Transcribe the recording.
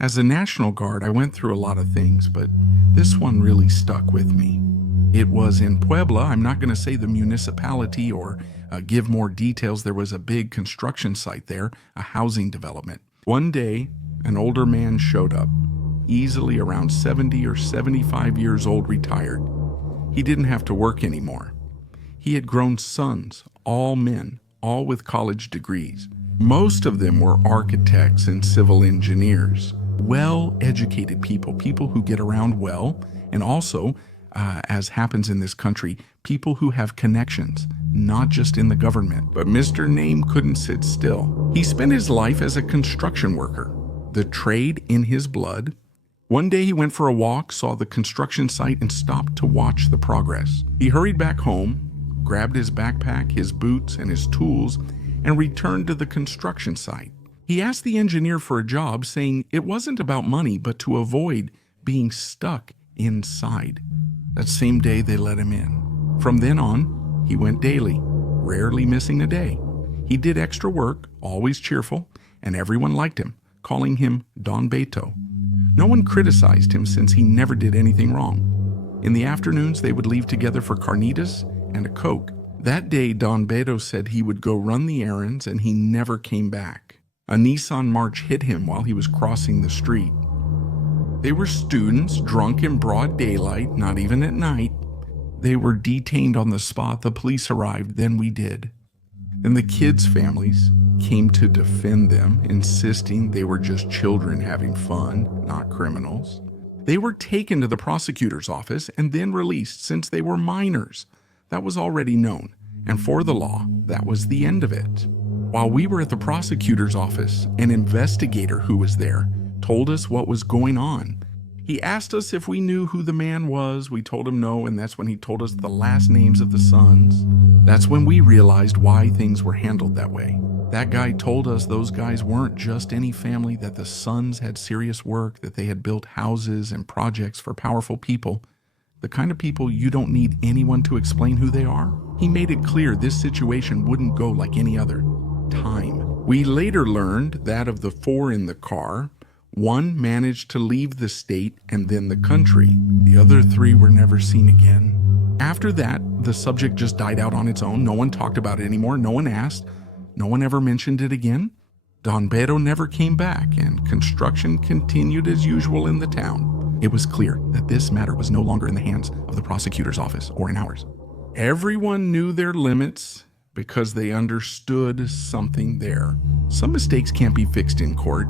As a National Guard, I went through a lot of things, but this one really stuck with me. It was in Puebla. I'm not going to say the municipality or give more details. There was a big construction site there, a housing development. One day, an older man showed up, easily around 70 or 75 years old, retired. He didn't have to work anymore. He had grown sons, all men, all with college degrees. Most of them were architects and civil engineers, well-educated people, people who get around well, and also, as happens in this country, people who have connections, not just in the government. But Mr. Name couldn't sit still. He spent his life as a construction worker, the trade in his blood. One day he went for a walk, saw the construction site, and stopped to watch the progress. He hurried back home, grabbed his backpack, his boots, and his tools, and returned to the construction site. He asked the engineer for a job, saying it wasn't about money, but to avoid being stuck inside. That same day, they let him in. From then on, he went daily, rarely missing a day. He did extra work, always cheerful, and everyone liked him, calling him Don Beto. No one criticized him since he never did anything wrong. In the afternoons, they would leave together for carnitas and a Coke. That day, Don Beto said he would go run the errands, and he never came back. A Nissan March hit him while he was crossing the street. They were students, drunk in broad daylight, not even at night. They were detained on the spot. The police arrived, then we did. Then the kids' families came to defend them, insisting they were just children having fun, not criminals. They were taken to the prosecutor's office and then released since they were minors. That was already known, and for the law, that was the end of it. While we were at the prosecutor's office, an investigator who was there told us what was going on. He asked us if we knew who the man was. We told him no, and that's when he told us the last names of the sons. That's when we realized why things were handled that way. That guy told us those guys weren't just any family, that the sons had serious work, that they had built houses and projects for powerful people. The kind of people you don't need anyone to explain who they are. He made it clear this situation wouldn't go like any other time. We later learned that of the four in the car, one managed to leave the state and then the country. The other three were never seen again. After that, the subject just died out on its own. No one talked about it anymore. No one asked. No one ever mentioned it again. Don Beto never came back, and construction continued as usual in the town. It was clear that this matter was no longer in the hands of the prosecutor's office or in ours. Everyone knew their limits because they understood something there. Some mistakes can't be fixed in court.